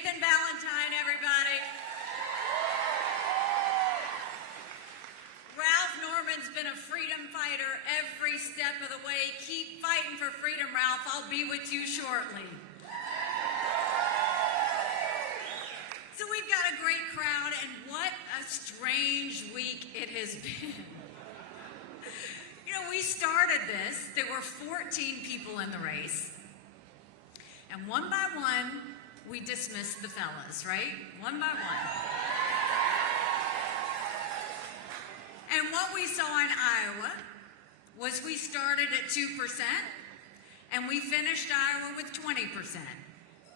Nathan Valentine, everybody. Ralph Norman's been a freedom fighter every step of the way. Keep fighting for freedom, Ralph. I'll be with you shortly. So we've got a great crowd, and what a strange week it has been. You know, we started this, there were 14 people in the race, and one by one, we dismissed the fellas, right? One by one. And what we saw in Iowa was we started at 2%, and we finished Iowa with 20%.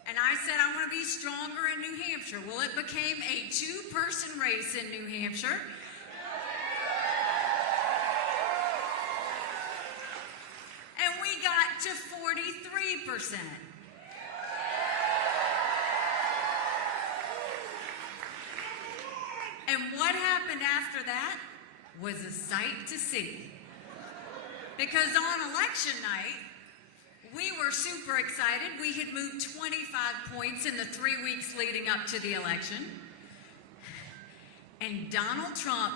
And I said, I want to be stronger in New Hampshire. Well, it became a two-person race in New Hampshire. And we got to 43%. And what happened after that was a sight to see. Because on election night, we were super excited. We had moved 25 points in the 3 weeks leading up to the election. And Donald Trump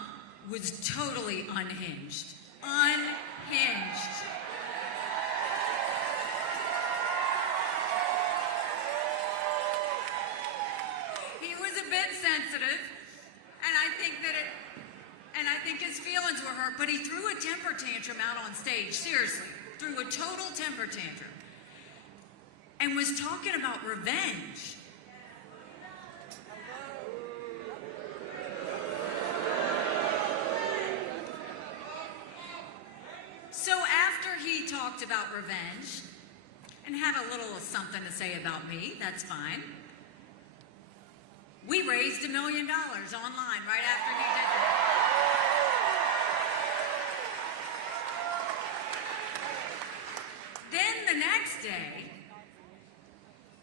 was totally unhinged. Unhinged. He was a bit sensitive, and I think his feelings were hurt, but he threw a temper tantrum out on stage, seriously. Threw a total temper tantrum and was talking about revenge. So after he talked about revenge and had a little something to say about me, that's fine, we raised $1 million online right after he did that. Then the next day,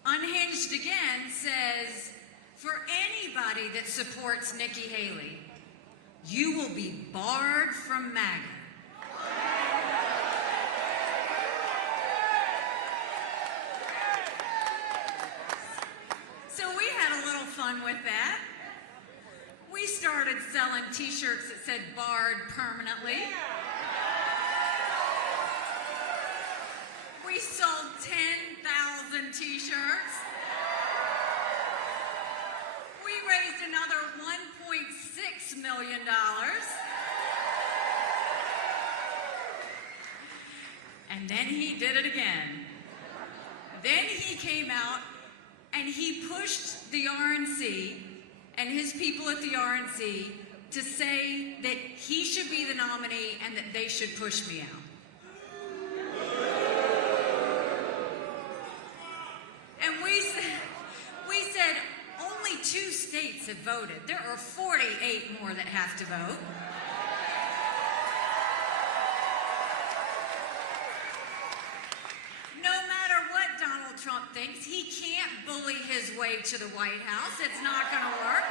Unhinged again says, for anybody that supports Nikki Haley, you will be barred from MAGA. So we had a little fun with that. We started selling t-shirts that said barred permanently. We sold 10,000 t-shirts. We raised another $1.6 million. And then he did it again. Then he came out and he pushed the RNC and his people at the RNC to say that he should be the nominee and that they should push me out. Only 2 states have voted. There are 48 more that have to vote. No matter what Donald Trump thinks, he can't bully his way to the White House. It's not going to work.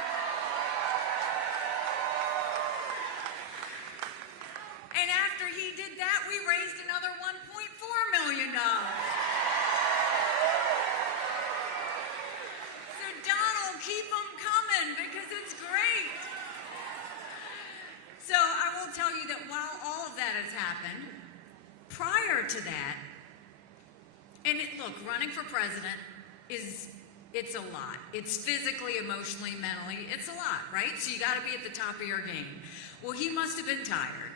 And after he did that, we raised another $1.4 million. Keep them coming because it's great. So I will tell you that while all of that has happened, prior to that, and look, running for president it's a lot. It's physically, emotionally, mentally, it's a lot, right? So you got to be at the top of your game. Well, he must have been tired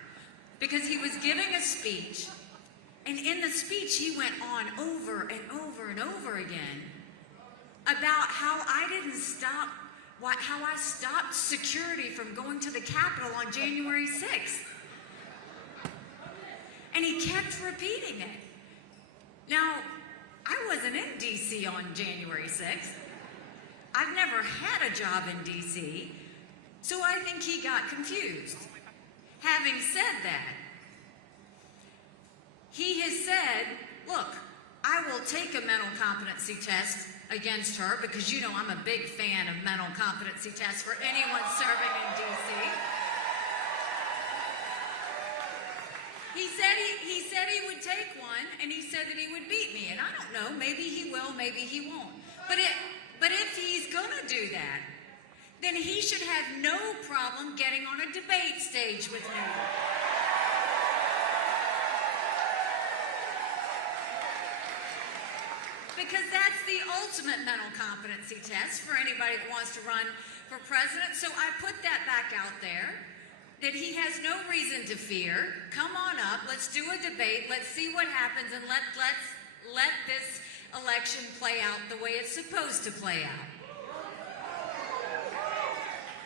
because he was giving a speech, and in the speech he went on over and over and over again about how I stopped security from going to the Capitol on January 6th. And he kept repeating it. Now, I wasn't in D.C. on January 6th. I've never had a job in D.C., so I think he got confused. Having said that, he has said, look, I will take a mental competency test against her because, you know, I'm a big fan of mental competency tests for anyone serving in D.C. He said he would take one, and he said that he would beat me. And I don't know, maybe he will, maybe he won't. But if he's then he should have no problem getting on a debate stage with me. Because that's the ultimate mental competency test for anybody that wants to run for president. So I put that back out there, that he has no reason to fear. Come on up, let's do a debate, let's see what happens, and let's let this election play out the way it's supposed to play out.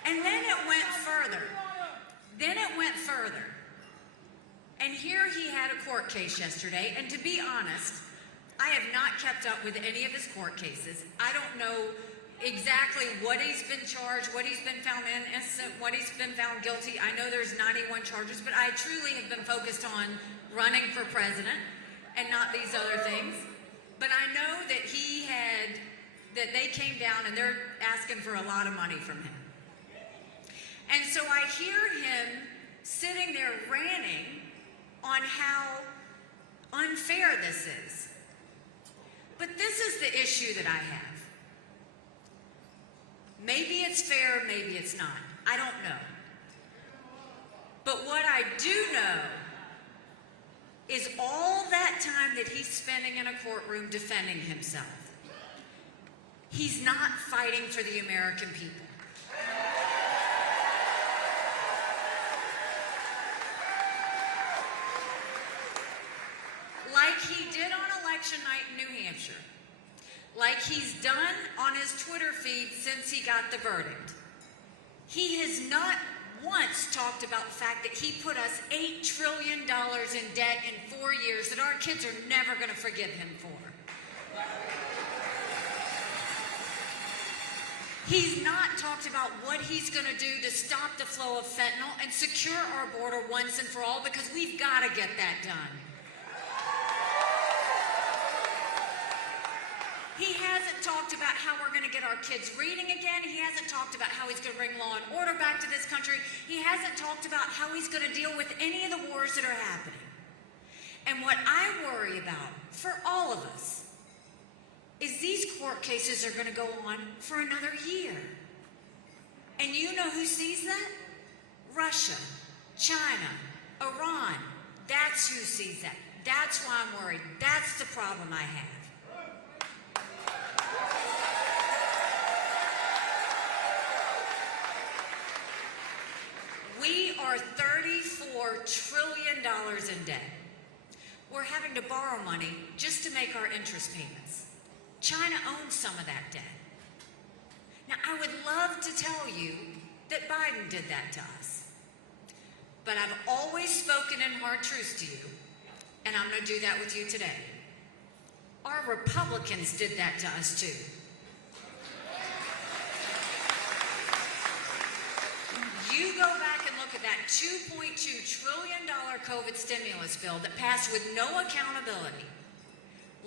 And then it went further. And here he had a court case yesterday, and to be honest, I have not kept up with any of his court cases. I don't know exactly what he's been charged, what he's been found innocent, what he's been found guilty. I know there's 91 charges, but I truly have been focused on running for president and not these other things. But I know that that they came down and they're asking for a lot of money from him. And so I hear him sitting there ranting on how unfair this is. But this is the issue that I have. Maybe it's fair, maybe it's not. I don't know. But what I do know is all that time that he's spending in a courtroom defending himself, he's not fighting for the American people. Like he did on election night in New Hampshire. Like he's done on his Twitter feed since he got the verdict. He has not once talked about the fact that he put us $8 trillion in debt in 4 years that our kids are never going to forgive him for. He's not talked about what he's going to do to stop the flow of fentanyl and secure our border once and for all, because we've got to get that done. He hasn't talked about how we're going to get our kids reading again. He hasn't talked about how he's going to bring law and order back to this country. He hasn't talked about how he's going to deal with any of the wars that are happening. And what I worry about for all of us is these court cases are going to go on for another year. And you know who sees that? Russia, China, Iran. That's who sees that. That's why I'm worried. That's the problem I have. We are $34 trillion in debt. We're having to borrow money just to make our interest payments. China owns some of that debt. Now, I would love to tell you that Biden did that to us. But I've always spoken in hard truths to you, and I'm going to do that with you today. Our Republicans did that to us too. You go back and look at that $2.2 trillion COVID stimulus bill that passed with no accountability,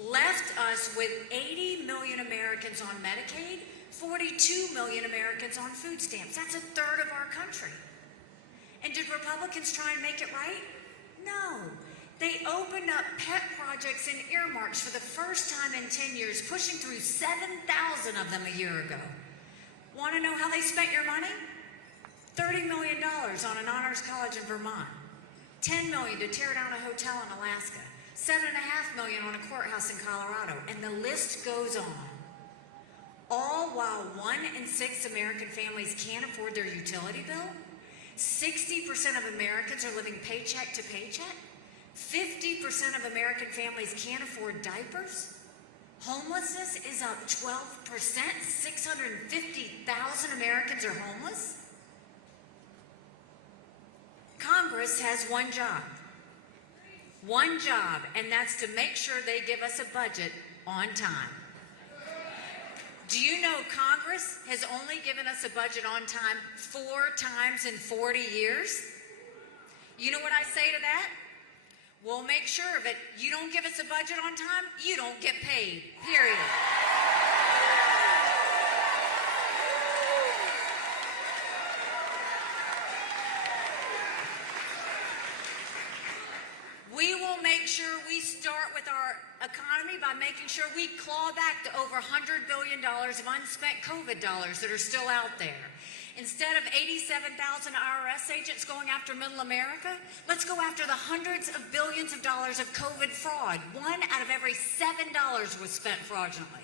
left us with 80 million Americans on Medicaid, 42 million Americans on food stamps. That's a third of our country. And did Republicans try and make it right? No. They opened up pet projects and earmarks for the first time in 10 years, pushing through 7,000 of them a year ago. Want to know how they spent your money? $30 million on an honors college in Vermont, $10 million to tear down a hotel in Alaska, $7.5 million on a courthouse in Colorado, and the list goes on. All while 1 in 6 American families can't afford their utility bill, 60% of Americans are living paycheck to paycheck, 50% of American families can't afford diapers, homelessness is up 12%, 650,000 Americans are homeless. Congress has one job, and that's to make sure they give us a budget on time. Do you know Congress has only given us a budget on time 4 times in 40 years? You know what I say to that? We'll make sure of it. You don't give us a budget on time, you don't get paid, period. We will make sure we start with our economy by making sure we claw back the over $100 billion of unspent COVID dollars that are still out there. Instead of 87,000 IRS agents going after middle America, let's go after the hundreds of billions of dollars of COVID fraud. 1 out of every $7 was spent fraudulently.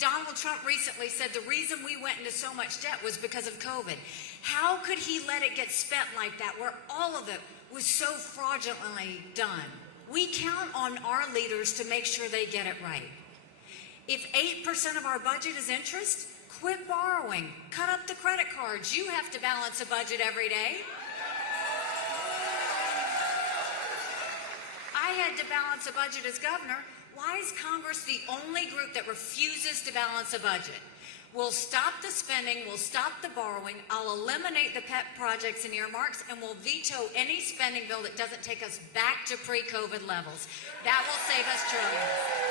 Donald Trump recently said the reason we went into so much debt was because of COVID. How could he let it get spent like that, where all of it was so fraudulently done? We count on our leaders to make sure they get it right. If 8% of our budget is interest, quit borrowing. Cut up the credit cards. You have to balance a budget every day. I had to balance a budget as governor. Why is Congress the only group that refuses to balance a budget? We'll stop the spending, we'll stop the borrowing, I'll eliminate the pet projects and earmarks, and we'll veto any spending bill that doesn't take us back to pre-COVID levels. That will save us trillions.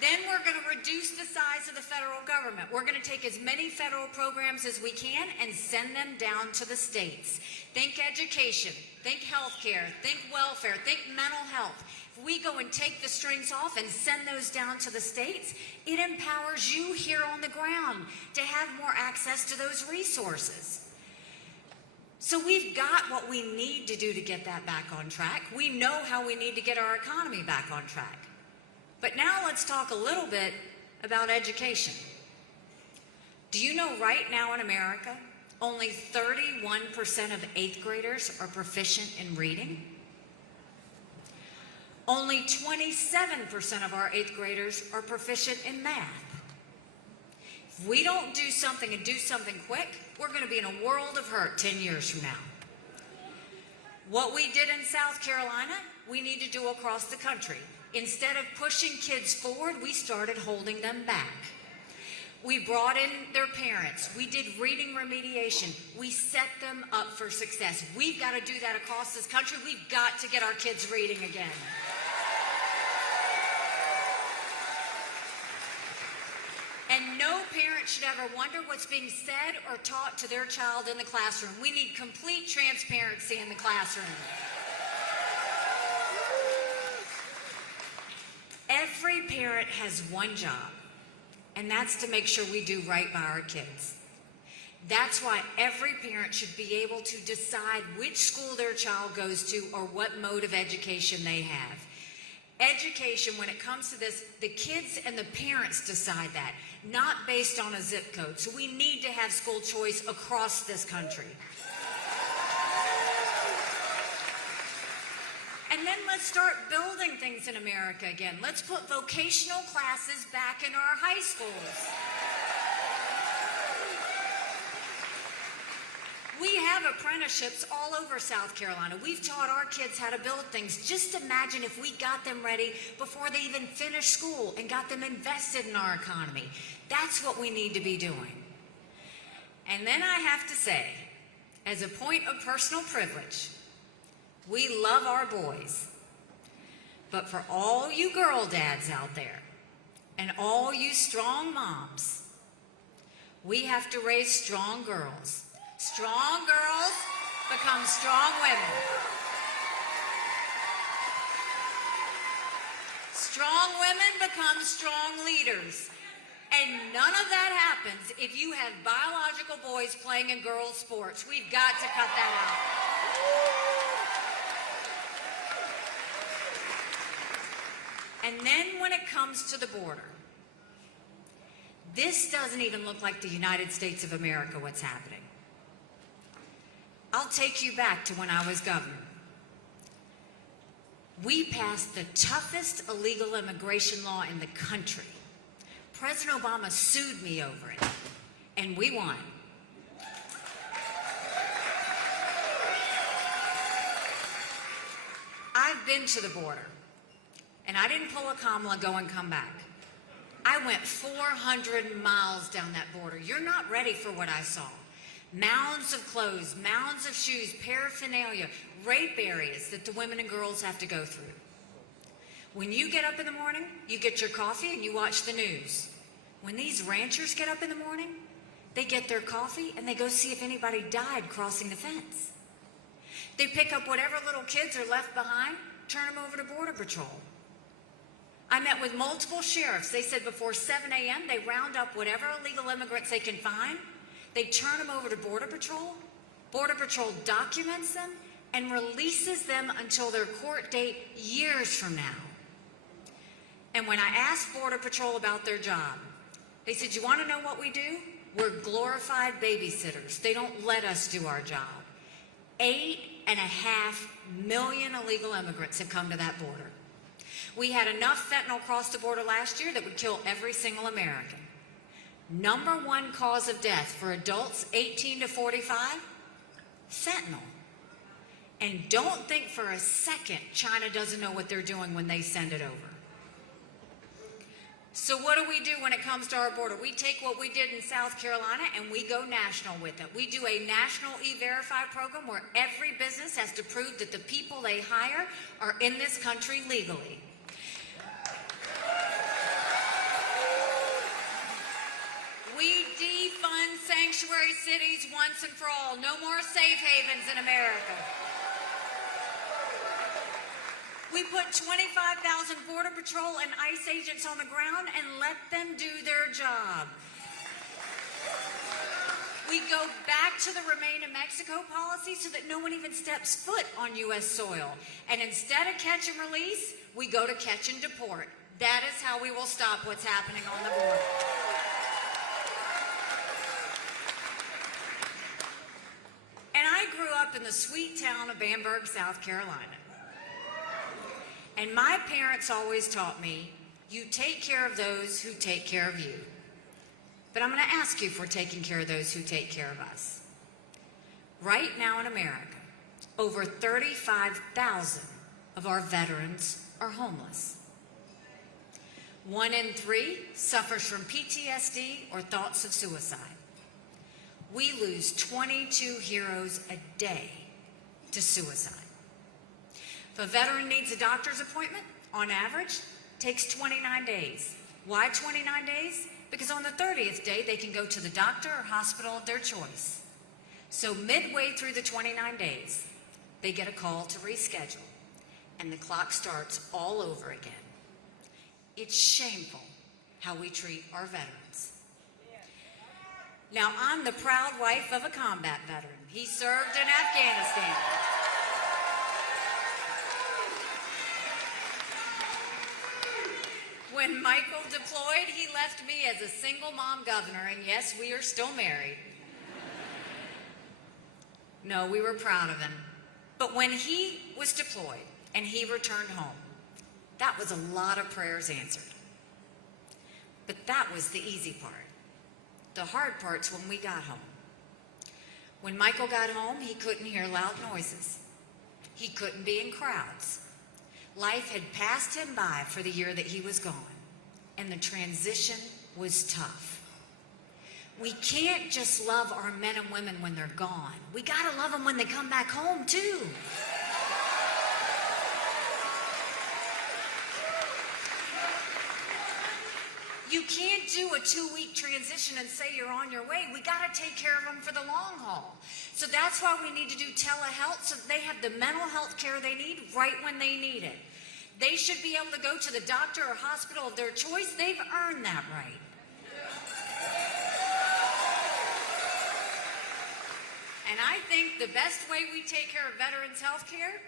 Then we're going to reduce the size of the federal government. We're going to take as many federal programs as we can and send them down to the states. Think education, think healthcare, think welfare, think mental health. If we go and take the strings off and send those down to the states, it empowers you here on the ground to have more access to those resources. So we've got what we need to do to get that back on track. We know how we need to get our economy back on track. But now let's talk a little bit about education. Do you know right now in America, only 31% of 8th graders are proficient in reading? Only 27% of our 8th graders are proficient in math. If we don't do something and do something quick, we're going to be in a world of hurt 10 years from now. What we did in South Carolina, we need to do across the country. Instead of pushing kids forward, we started holding them back. We brought in their parents. We did reading remediation. We set them up for success. We've got to do that across this country. We've got to get our kids reading again. And no parent should ever wonder what's being said or taught to their child in the classroom. We need complete transparency in the classroom. Every parent has one job, and that's to make sure we do right by our kids. That's why every parent should be able to decide which school their child goes to or what mode of education they have. Education, when it comes to this, the kids and the parents decide that, not based on a zip code. So we need to have school choice across this country. And then let's start building things in America again. Let's put vocational classes back in our high schools. We have apprenticeships all over South Carolina. We've taught our kids how to build things. Just imagine if we got them ready before they even finished school and got them invested in our economy. That's what we need to be doing. And then I have to say, as a point of personal privilege, we love our boys. But for all you girl dads out there and all you strong moms, we have to raise strong girls. Strong girls become strong women. Strong women become strong leaders. And none of that happens if you have biological boys playing in girls' sports. We've got to cut that out. And then when it comes to the border, this doesn't even look like the United States of America, what's happening. I'll take you back to when I was governor. We passed the toughest illegal immigration law in the country. President Obama sued me over it, and we won. I've been to the border, and I didn't pull a Kamala, go and come back. I went 400 miles down that border. You're not ready for what I saw. Mounds of clothes, mounds of shoes, paraphernalia, rape areas that the women and girls have to go through. When you get up in the morning, you get your coffee and you watch the news. When these ranchers get up in the morning, they get their coffee and they go see if anybody died crossing the fence. They pick up whatever little kids are left behind, turn them over to Border Patrol. I met with multiple sheriffs. They said before 7 a.m. they round up whatever illegal immigrants they can find. They turn them over to Border Patrol. Border Patrol documents them and releases them until their court date years from now. And when I asked Border Patrol about their job, they said, you want to know what we do? We're glorified babysitters. They don't let us do our job. 8.5 million illegal immigrants have come to that border. We had enough fentanyl cross the border last year that would kill every single American. Number one cause of death for adults 18 to 45, fentanyl. And don't think for a second China doesn't know what they're doing when they send it over. So what do we do when it comes to our border? We take what we did in South Carolina and we go national with it. We do a national E-Verify program where every business has to prove that the people they hire are in this country legally. We defund sanctuary cities once and for all. No more safe havens in America. We put 25,000 Border Patrol and ICE agents on the ground and let them do their job. We go back to the Remain in Mexico policy so that no one even steps foot on U.S. soil. And instead of catch and release, we go to catch and deport. That is how we will stop what's happening on the border. And I grew up in the sweet town of Bamberg, South Carolina. And my parents always taught me, you take care of those who take care of you. But I'm going to ask you if we're taking care of those who take care of us. Right now in America, over 35,000 of our veterans are homeless. 1 in 3 suffers from PTSD or thoughts of suicide. We lose 22 heroes a day to suicide. If a veteran needs a doctor's appointment, on average, takes 29 days. Why 29 days? Because on the 30th day, they can go to the doctor or hospital of their choice. So midway through the 29 days, they get a call to reschedule, and the clock starts all over again. It's shameful how we treat our veterans. Now, I'm the proud wife of a combat veteran. He served in Afghanistan. When Michael deployed, he left me as a single mom governor, and yes, we are still married. No, we were proud of him. But when he was deployed and he returned home, that was a lot of prayers answered. But that was the easy part. The hard part's when we got home. When Michael got home, he couldn't hear loud noises. He couldn't be in crowds. Life had passed him by for the year that he was gone, and the transition was tough. We can't just love our men and women when they're gone. We gotta love them when they come back home, too. You can't do a 2-week transition and say you're on your way. We got to take care of them for the long haul. So that's why we need to do telehealth so they have the mental health care they need right when they need it. They should be able to go to the doctor or hospital of their choice. They've earned that right. And I think the best way we take care of veterans' health care,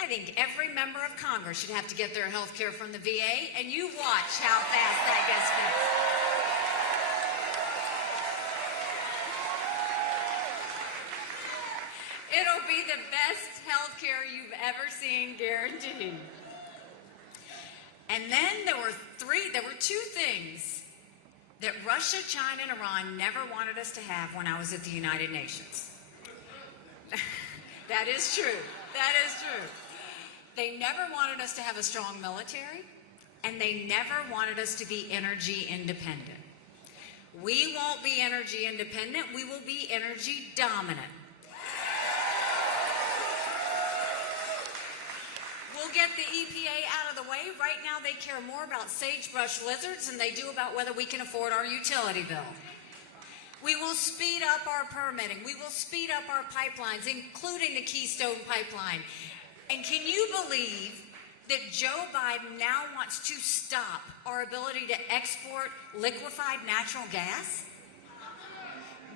I think every member of Congress should have to get their health care from the VA, and you watch how fast that gets fixed. It'll be the best health care you've ever seen, guaranteed. And then there were 2 things that Russia, China, and Iran never wanted us to have when I was at the United Nations. That is true. That is true. They never wanted us to have a strong military, and they never wanted us to be energy independent. We won't be energy independent. We will be energy dominant. We'll get the EPA out of the way. Right now, they care more about sagebrush lizards than they do about whether we can afford our utility bill. We will speed up our permitting. We will speed up our pipelines, including the Keystone Pipeline. And can you believe that Joe Biden now wants to stop our ability to export liquefied natural gas?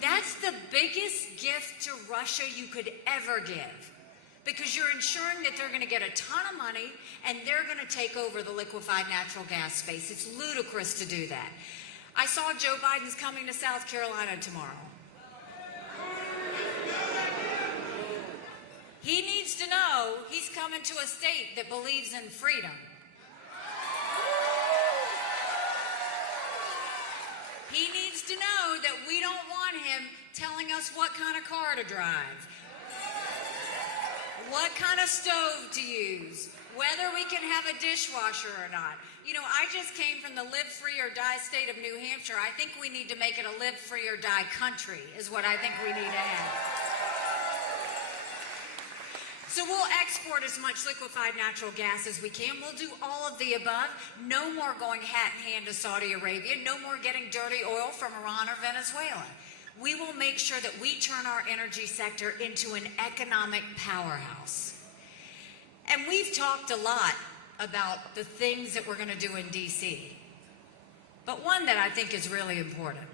That's the biggest gift to Russia you could ever give, because you're ensuring that they're going to get a ton of money and they're going to take over the liquefied natural gas space. It's ludicrous to do that. I saw Joe Biden's coming to South Carolina tomorrow. He needs to know he's coming to a state that believes in freedom. He needs to know that we don't want him telling us what kind of car to drive, what kind of stove to use, whether we can have a dishwasher or not. You know, I just came from the live free or die state of New Hampshire. I think we need to make it a live free or die country is what I think we need to have. So we'll export as much liquefied natural gas as we can. We'll do all of the above. No more going hat in hand to Saudi Arabia. No more getting dirty oil from Iran or Venezuela. We will make sure that we turn our energy sector into an economic powerhouse. And we've talked a lot about the things that we're going to do in D.C. But one that I think is really important.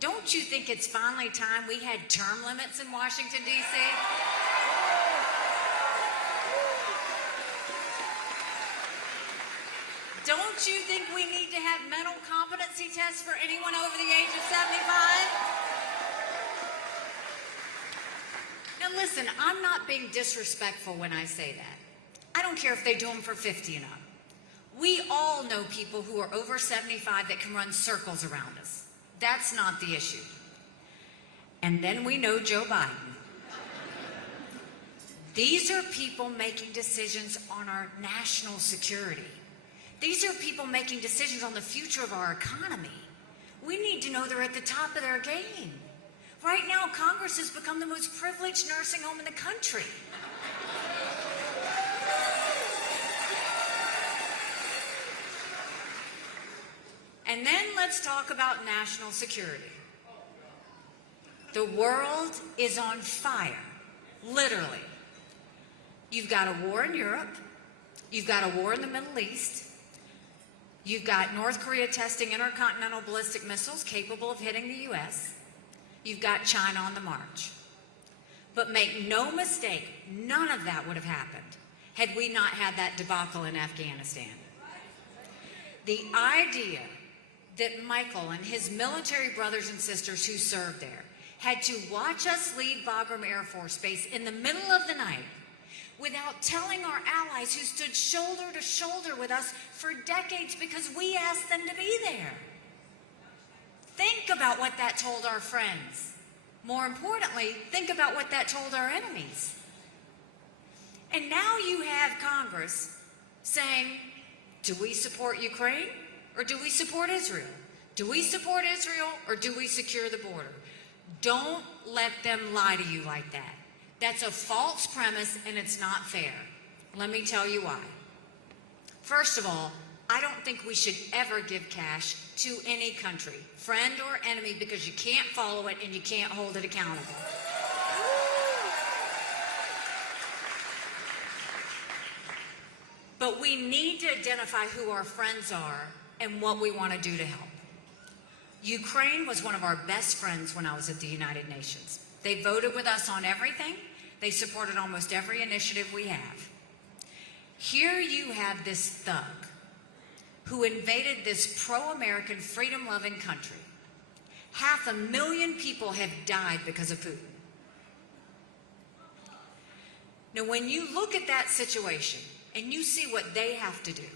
Don't you think it's finally time we had term limits in Washington, D.C.? Don't you think we need to have mental competency tests for anyone over the age of 75? Now listen, I'm not being disrespectful when I say that. I don't care if they do them for 50 and up. We all know people who are over 75 that can run circles around us. That's not the issue. And then we know Joe Biden. These are people making decisions on our national security. These are people making decisions on the future of our economy. We need to know they're at the top of their game. Right now, Congress has become the most privileged nursing home in the country. And then let's talk about national security. The world is on fire, literally. You've got a war in Europe. You've got a war in the Middle East. You've got North Korea testing intercontinental ballistic missiles capable of hitting the U.S. You've got China on the march. But make no mistake, none of that would have happened had we not had that debacle in Afghanistan. The idea that Michael and his military brothers and sisters who served there had to watch us leave Bagram Air Force Base in the middle of the night without telling our allies who stood shoulder to shoulder with us for decades because we asked them to be there. Think about what that told our friends. More importantly, think about what that told our enemies. And now you have Congress saying, do we support Ukraine or do we support Israel? Do we support Israel or do we secure the border? Don't let them lie to you like that. That's a false premise and it's not fair. Let me tell you why. First of all, I don't think we should ever give cash to any country, friend or enemy, because you can't follow it and you can't hold it accountable. But we need to identify who our friends are and what we want to do to help. Ukraine was one of our best friends when I was at the United Nations. They voted with us on everything. They supported almost every initiative we have. Here you have this thug who invaded this pro-American, freedom-loving country. 500,000 people have died because of Putin. Now, when you look at that situation and you see what they have to do,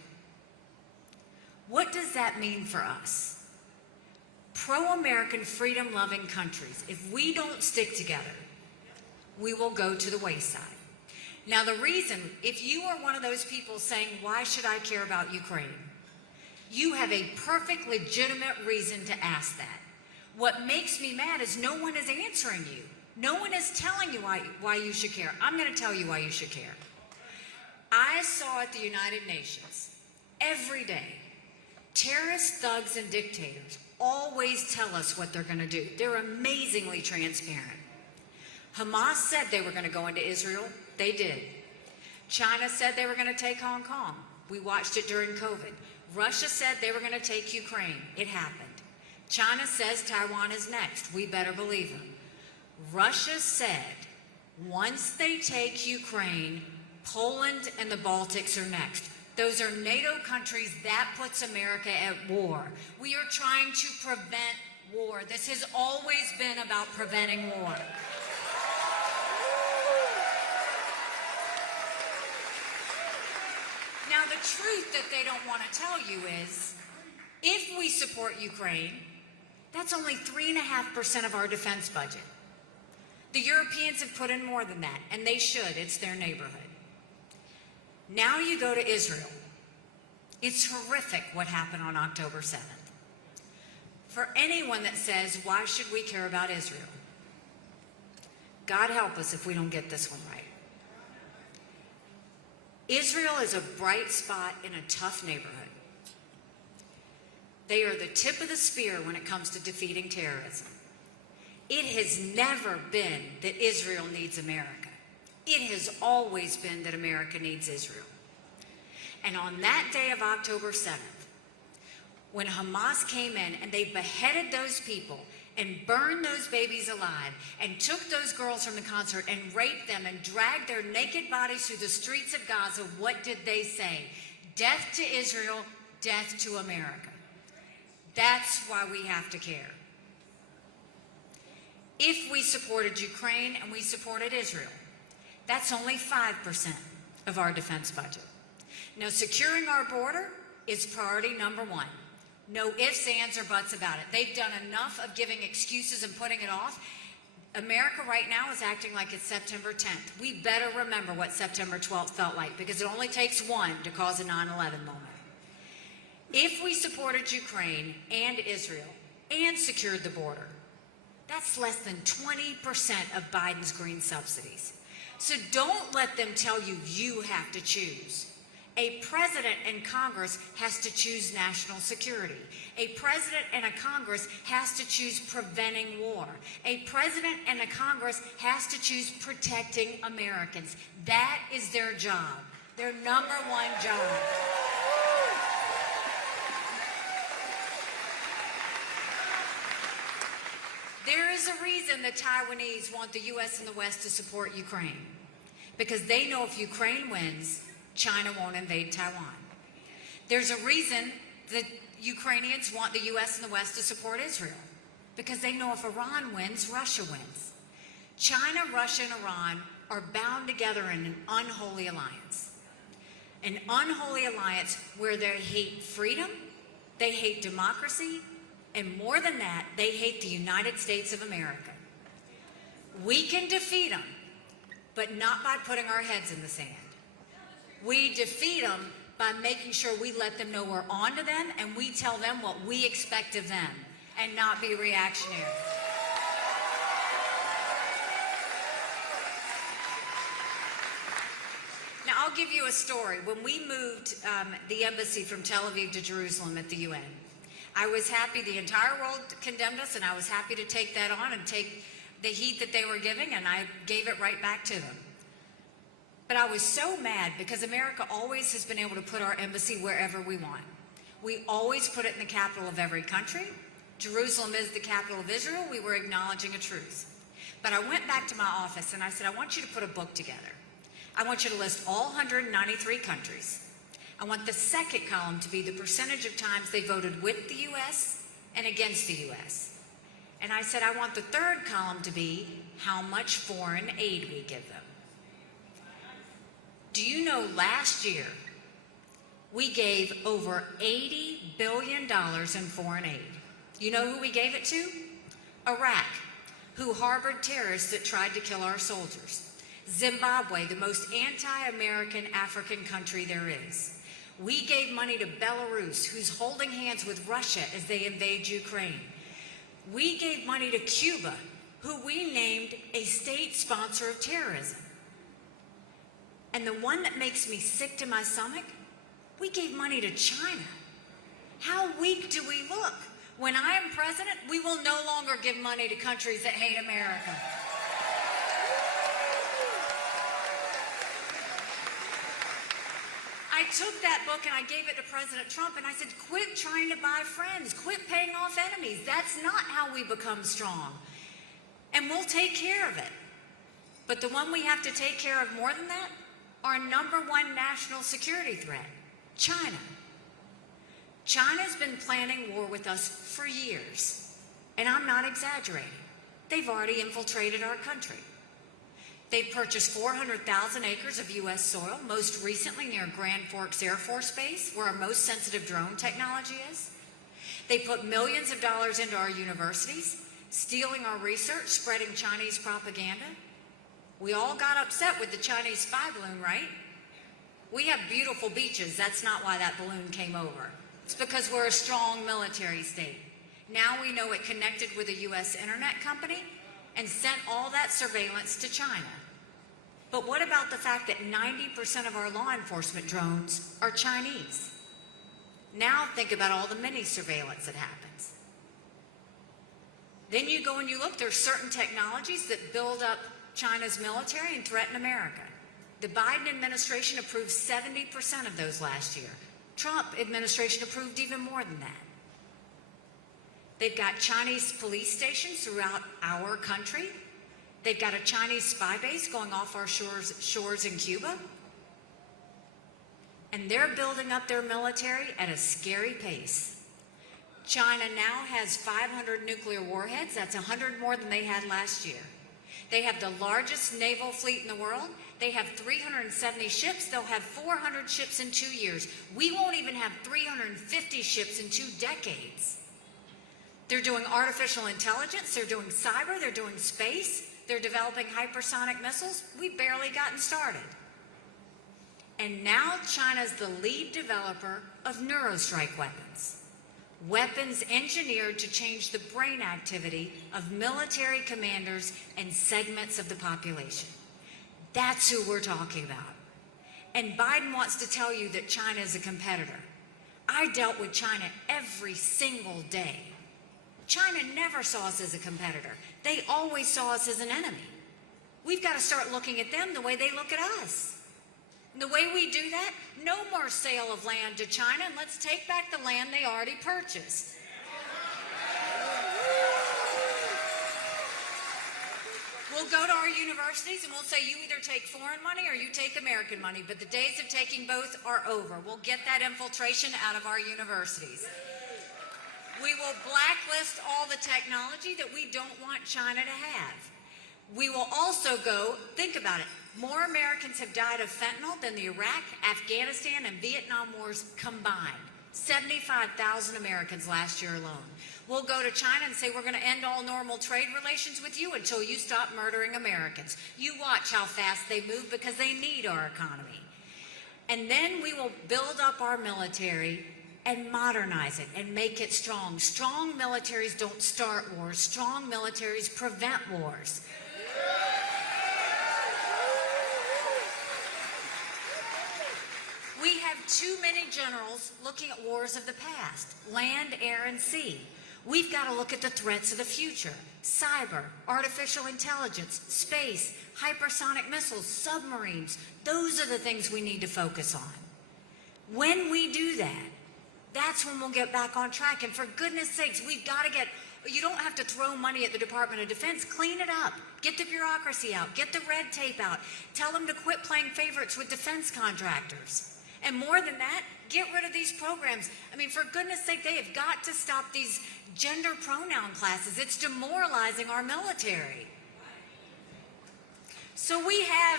what does that mean for us? Pro-American, freedom-loving countries, if we don't stick together, we will go to the wayside. Now, the reason, if you are one of those people saying, why should I care about Ukraine? You have a perfect, legitimate reason to ask that. What makes me mad is no one is answering you. No one is telling you why you should care. I'm going to tell you why you should care. I saw at the United Nations every day, terrorists, thugs, and dictators always tell us what they're going to do. They're amazingly transparent. Hamas said they were going to go into Israel. They did. China said they were going to take Hong Kong. We watched it during COVID. Russia said they were going to take Ukraine. It happened. China says Taiwan is next. We better believe them. Russia said once they take Ukraine, Poland and the Baltics are next. Those are NATO countries. That puts America at war. We are trying to prevent war. This has always been about preventing war. Now, the truth that they don't want to tell you is, if we support Ukraine, that's only 3.5% of our defense budget. The Europeans have put in more than that, and they should. It's their neighborhood. Now you go to Israel. It's horrific what happened on October 7th. For anyone that says, why should we care about Israel? God help us if we don't get this one right. Israel is a bright spot in a tough neighborhood. They are the tip of the spear when it comes to defeating terrorism. It has never been that Israel needs America. It has always been that America needs Israel. And on that day of October 7th, when Hamas came in and they beheaded those people and burned those babies alive and took those girls from the concert and raped them and dragged their naked bodies through the streets of Gaza, what did they say? Death to Israel, death to America. That's why we have to care. If we supported Ukraine and we supported Israel, that's only 5% of our defense budget. Now, securing our border is priority number one. No ifs, ands, or buts about it. They've done enough of giving excuses and putting it off. America right now is acting like it's September 10th. We better remember what September 12th felt like, because it only takes one to cause a 9/11 moment. If we supported Ukraine and Israel and secured the border, that's less than 20% of Biden's green subsidies. So don't let them tell you you have to choose. A president and Congress has to choose national security. A president and a Congress has to choose preventing war. A president and a Congress has to choose protecting Americans. That is their job, their number one job. There is a reason the Taiwanese want the U.S. and the West to support Ukraine, because they know if Ukraine wins, China won't invade Taiwan. There's a reason the Ukrainians want the U.S. and the West to support Israel, because they know if Iran wins, Russia wins. China, Russia, and Iran are bound together in an unholy alliance. An unholy alliance where they hate freedom, they hate democracy, and more than that, they hate the United States of America. We can defeat them, but not by putting our heads in the sand. We defeat them by making sure we let them know we're on to them and we tell them what we expect of them and not be reactionary. Now, I'll give you a story. When we moved the embassy from Tel Aviv to Jerusalem at the UN, I was happy. The entire world condemned us, and I was happy to take that on and take the heat that they were giving, and I gave it right back to them. But I was so mad because America always has been able to put our embassy wherever we want. We always put it in the capital of every country. Jerusalem is the capital of Israel. We were acknowledging a truth. But I went back to my office and I said, I want you to put a book together. I want you to list all 193 countries. I want the second column to be the percentage of times they voted with the U.S. and against the U.S. And I said, I want the third column to be how much foreign aid we give them. Do you know last year we gave over $80 billion in foreign aid? You know who we gave it to? Iraq, who harbored terrorists that tried to kill our soldiers. Zimbabwe, the most anti-American African country there is. We gave money to Belarus, who's holding hands with Russia as they invade Ukraine. We gave money to Cuba, who we named a state sponsor of terrorism. And the one that makes me sick to my stomach, we gave money to China. How weak do we look? When I am president, we will no longer give money to countries that hate America. I took that book and I gave it to President Trump and I said, quit trying to buy friends, quit paying off enemies. That's not how we become strong. And we'll take care of it. But the one we have to take care of more than that, our #1 national security threat, China. China's been planning war with us for years. And I'm not exaggerating. They've already infiltrated our country. They've purchased 400,000 acres of U.S. soil, most recently near Grand Forks Air Force Base, where our most sensitive drone technology is. They put millions of dollars into our universities, stealing our research, spreading Chinese propaganda. We all got upset with the Chinese spy balloon, right? We have beautiful beaches. That's not why that balloon came over. It's because we're a strong military state. Now we know it connected with a U.S. internet company and sent all that surveillance to China. But what about the fact that 90% of our law enforcement drones are Chinese? Now think about all the mini surveillance that happens. Then you go and you look, there's certain technologies that build up China's military and threaten America. The Biden administration approved 70% of those last year. Trump administration approved even more than that. They've got Chinese police stations throughout our country. They've got a Chinese spy base going off our shores in Cuba. And they're building up their military at a scary pace. China now has 500 nuclear warheads. That's 100 more than they had last year. They have the largest naval fleet in the world. They have 370 ships. They'll have 400 ships in 2 years. We won't even have 350 ships in 2 decades. They're doing artificial intelligence, they're doing cyber, they're doing space, they're developing hypersonic missiles. We've barely gotten started. And now China's the lead developer of neurostrike weapons. Weapons engineered to change the brain activity of military commanders and segments of the population. That's who we're talking about. And Biden wants to tell you that China is a competitor. I dealt with China every single day. China never saw us as a competitor. They always saw us as an enemy. We've got to start looking at them the way they look at us. And the way we do that, no more sale of land to China, and let's take back the land they already purchased. We'll go to our universities and we'll say, you either take foreign money or you take American money, but the days of taking both are over. We'll get that infiltration out of our universities. We will blacklist all the technology that we don't want China to have. We will also go, think about it, more Americans have died of fentanyl than the Iraq, Afghanistan, and Vietnam wars combined. 75,000 Americans last year alone. We'll go to China and say we're going to end all normal trade relations with you until you stop murdering Americans. You watch how fast they move because they need our economy. And then we will build up our military and modernize it and make it strong. Strong militaries don't start wars. Strong militaries prevent wars. We have too many generals looking at wars of the past, land, air, and sea. We've got to look at the threats of the future. Cyber, artificial intelligence, space, hypersonic missiles, submarines. Those are the things we need to focus on. When we do that, that's when we'll get back on track. And for goodness sakes, we've got to you don't have to throw money at the Department of Defense. Clean it up. Get the bureaucracy out. Get the red tape out. Tell them to quit playing favorites with defense contractors. And more than that, get rid of these programs. I mean, for goodness sake, they have got to stop these gender pronoun classes. It's demoralizing our military. So we have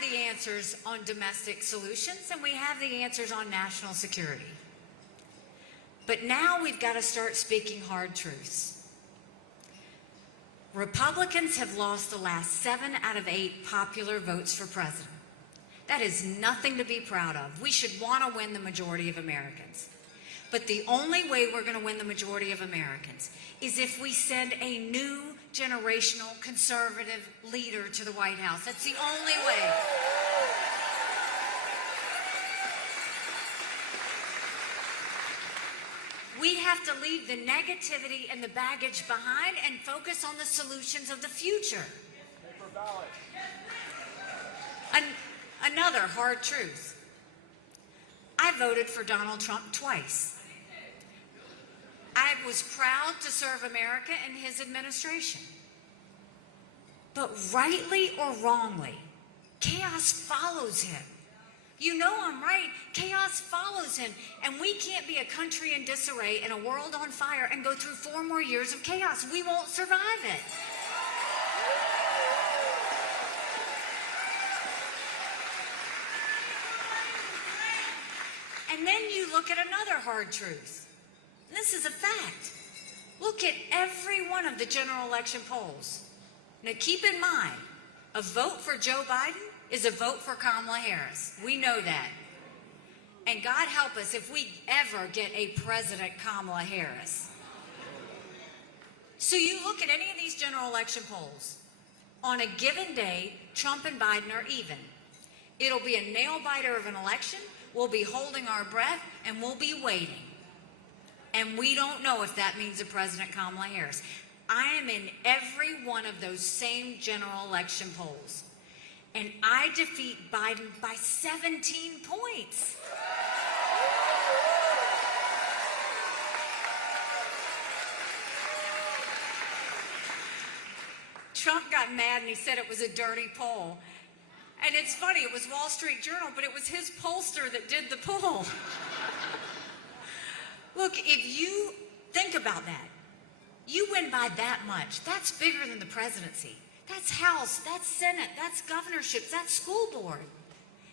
the answers on domestic solutions, and we have the answers on national security. But now we've got to start speaking hard truths. Republicans have lost the last 7 out of 8 popular votes for president. That is nothing to be proud of. We should want to win the majority of Americans. But the only way we're going to win the majority of Americans is if we send a new generational conservative leader to the White House. That's the only way. We have have to leave the negativity and the baggage behind and focus on the solutions of the future. Paper ballot. Another hard truth. I voted for Donald Trump twice. I was proud to serve America in his administration. But rightly or wrongly, chaos follows him. You know I'm right. Chaos follows him. And we can't be a country in disarray and a world on fire and go through 4 more years of chaos. We won't survive it. And then you look at another hard truth. This is a fact. Look at every one of the general election polls. Now keep in mind, a vote for Joe Biden is a vote for Kamala Harris. We know that. And God help us if we ever get a President Kamala Harris. So you look at any of these general election polls. On a given day, Trump and Biden are even. It'll be a nail-biter of an election. We'll be holding our breath, and we'll be waiting. And we don't know if that means a President Kamala Harris. I am in every one of those same general election polls. And I defeat Biden by 17 points. Trump got mad and he said it was a dirty poll. And it's funny, it was Wall Street Journal, but it was his pollster that did the poll. Look, if you think about that, you win by that much. That's bigger than the presidency. That's House, that's Senate, that's governorships, that's school board.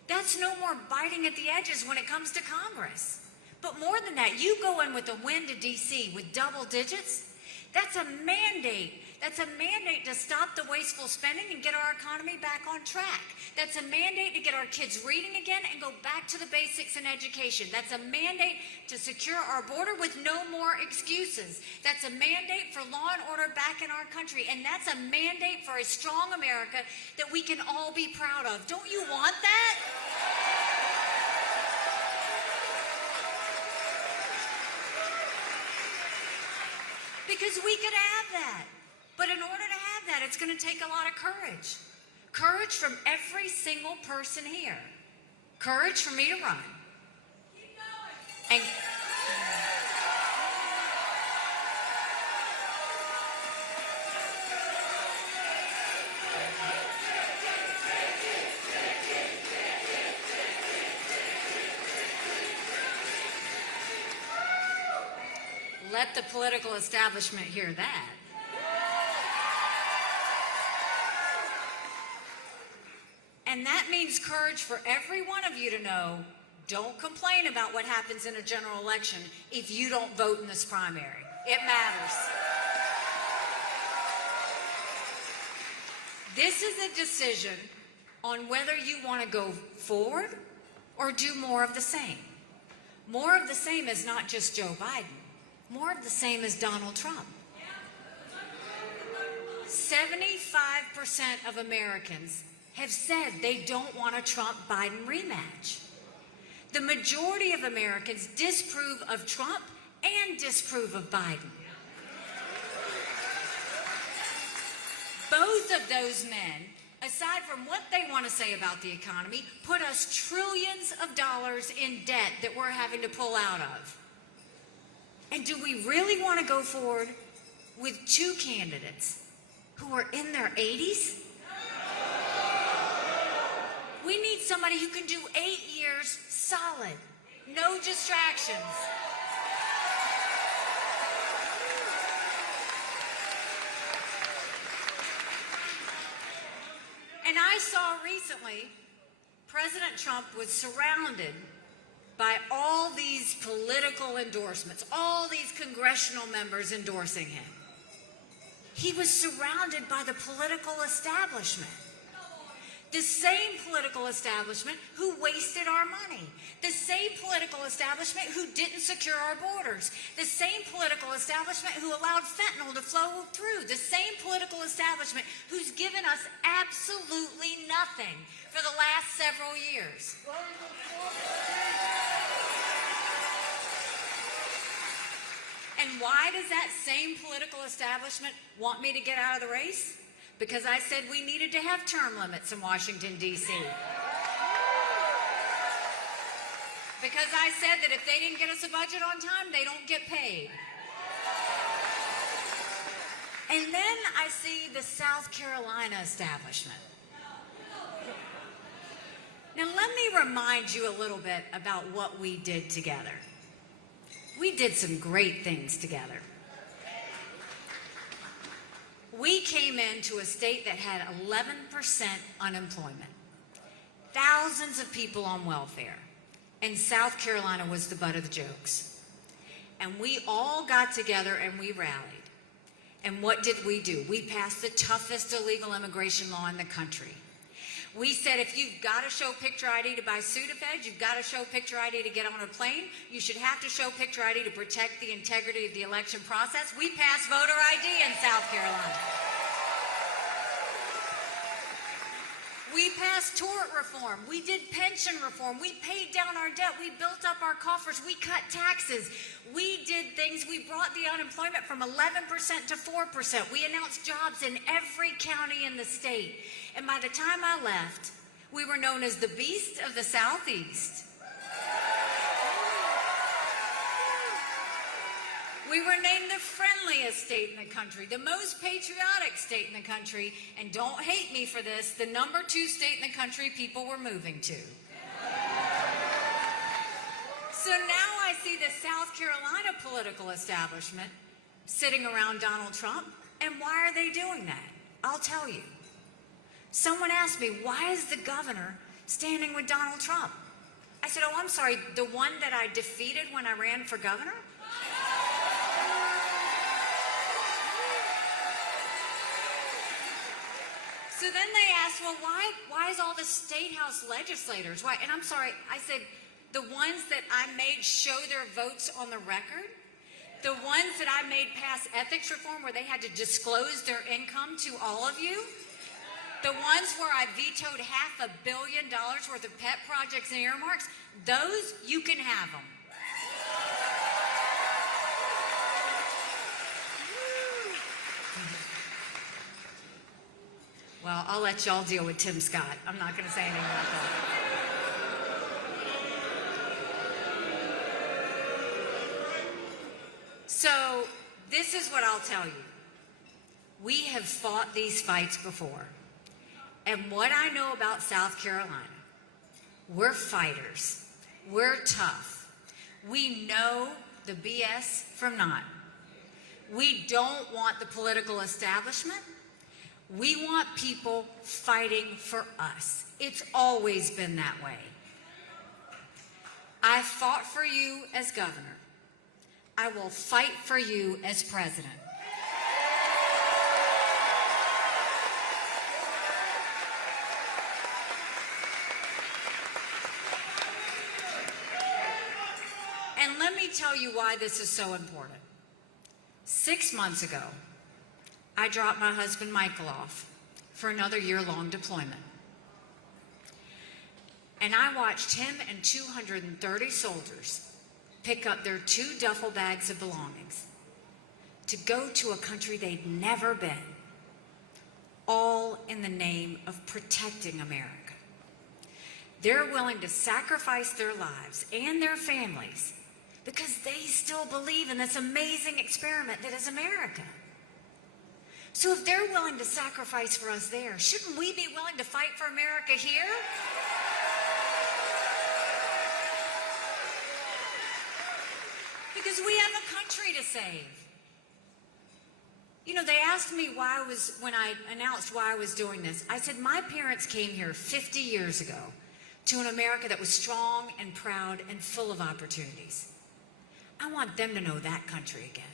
That's no more biting at the edges when it comes to Congress. But more than that, you go in with a win to D.C. with double digits. That's a mandate. That's a mandate to stop the wasteful spending and get our economy back on track. That's a mandate to get our kids reading again and go back to the basics in education. That's a mandate to secure our border with no more excuses. That's a mandate for law and order back in our country. And that's a mandate for a strong America that we can all be proud of. Don't you want that? Because we could have that. But in order to have that, it's going to take a lot of courage. Courage from every single person here. Courage for me to run. Keep going. And let the political establishment hear that. And that means courage for every one of you to know, don't complain about what happens in a general election if you don't vote in this primary. It matters. This is a decision on whether you want to go forward or do more of the same. More of the same is not just Joe Biden. More of the same is Donald Trump. 75% of Americans have said they don't want a Trump-Biden rematch. The majority of Americans disapprove of Trump and disapprove of Biden. Both of those men, aside from what they want to say about the economy, put us trillions of dollars in debt that we're having to pull out of. And do we really want to go forward with 2 candidates who are in their 80s? We need somebody who can do 8 years solid, no distractions. And I saw recently, President Trump was surrounded by all these political endorsements, all these congressional members endorsing him. He was surrounded by the political establishment. The same political establishment who wasted our money. The same political establishment who didn't secure our borders. The same political establishment who allowed fentanyl to flow through. The same political establishment who's given us absolutely nothing for the last several years. And why does that same political establishment want me to get out of the race? Because I said we needed to have term limits in Washington, D.C. Because I said that if they didn't get us a budget on time, they don't get paid. And then I see the South Carolina establishment. Now let me remind you a little bit about what we did together. We did some great things together. We came into a state that had 11% unemployment, thousands of people on welfare, and South Carolina was the butt of the jokes. And we all got together and we rallied. And what did we do? We passed the toughest illegal immigration law in the country. We said if you've got to show picture ID to buy Sudafed, you've got to show picture ID to get on a plane, you should have to show picture ID to protect the integrity of the election process. We passed voter ID in South Carolina. We passed tort reform. We did pension reform. We paid down our debt. We built up our coffers. We cut taxes. We did things. We brought the unemployment from 11% to 4%. We announced jobs in every county in the state. And by the time I left, we were known as the Beast of the Southeast. We were named the friendliest state in the country, the most patriotic state in the country, and don't hate me for this, the #2 state in the country people were moving to. So now I see the South Carolina political establishment sitting around Donald Trump, and why are they doing that? I'll tell you. Someone asked me, why is the governor standing with Donald Trump? I said, oh, I'm sorry, the one that I defeated when I ran for governor? So then they asked, well, why is all the state house legislators? Why? And I'm sorry, I said, the ones that I made show their votes on the record, the ones that I made pass ethics reform where they had to disclose their income to all of you, the ones where I vetoed $500 million worth of pet projects and earmarks, those, you can have them. Well, I'll let y'all deal with Tim Scott. I'm not going to say anything about that. So, this is what I'll tell you. We have fought these fights before. And what I know about South Carolina, we're fighters. We're tough. We know the BS from not. We don't want the political establishment. We want people fighting for us. It's always been that way. I fought for you as governor. I will fight for you as president. And let me tell you why this is so important. 6 months ago, I dropped my husband Michael off for another year-long deployment. And I watched him and 230 soldiers pick up their 2 duffel bags of belongings to go to a country they'd never been, all in the name of protecting America. They're willing to sacrifice their lives and their families because they still believe in this amazing experiment that is America. So if they're willing to sacrifice for us there, shouldn't we be willing to fight for America here? Because we have a country to save. You know, they asked me when I announced why I was doing this. I said, my parents came here 50 years ago to an America that was strong and proud and full of opportunities. I want them to know that country again.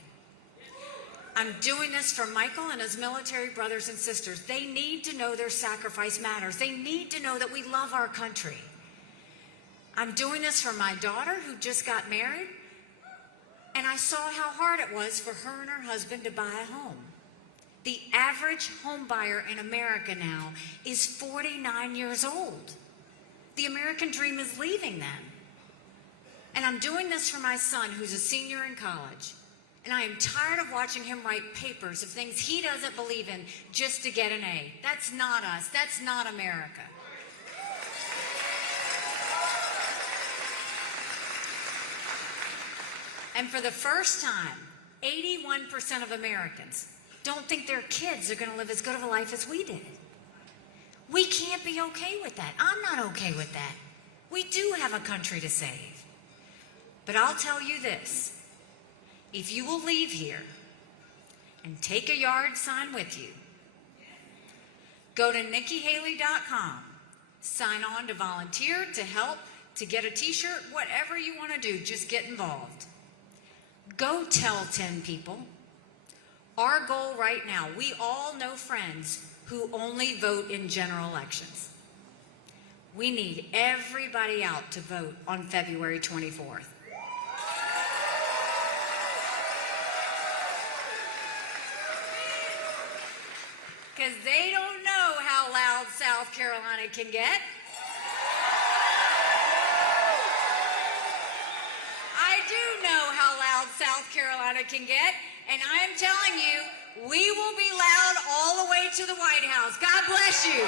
I'm doing this for Michael and his military brothers and sisters. They need to know their sacrifice matters. They need to know that we love our country. I'm doing this for my daughter who just got married, and I saw how hard it was for her and her husband to buy a home. The average home buyer in America now is 49 years old. The American dream is leaving them. And I'm doing this for my son who's a senior in college. And I am tired of watching him write papers of things he doesn't believe in just to get an A. That's not us. That's not America. And for the first time, 81% of Americans don't think their kids are going to live as good of a life as we did. We can't be okay with that. I'm not okay with that. We do have a country to save. But I'll tell you this. If you will leave here and take a yard sign with you, go to NikkiHaley.com, sign on to volunteer, to help, to get a t-shirt, whatever you want to do, just get involved. Go tell 10 people. Our goal right now, we all know friends who only vote in general elections. We need everybody out to vote on February 24th. Because they don't know how loud South Carolina can get. I do know how loud South Carolina can get, and I am telling you, we will be loud all the way to the White House. God bless you.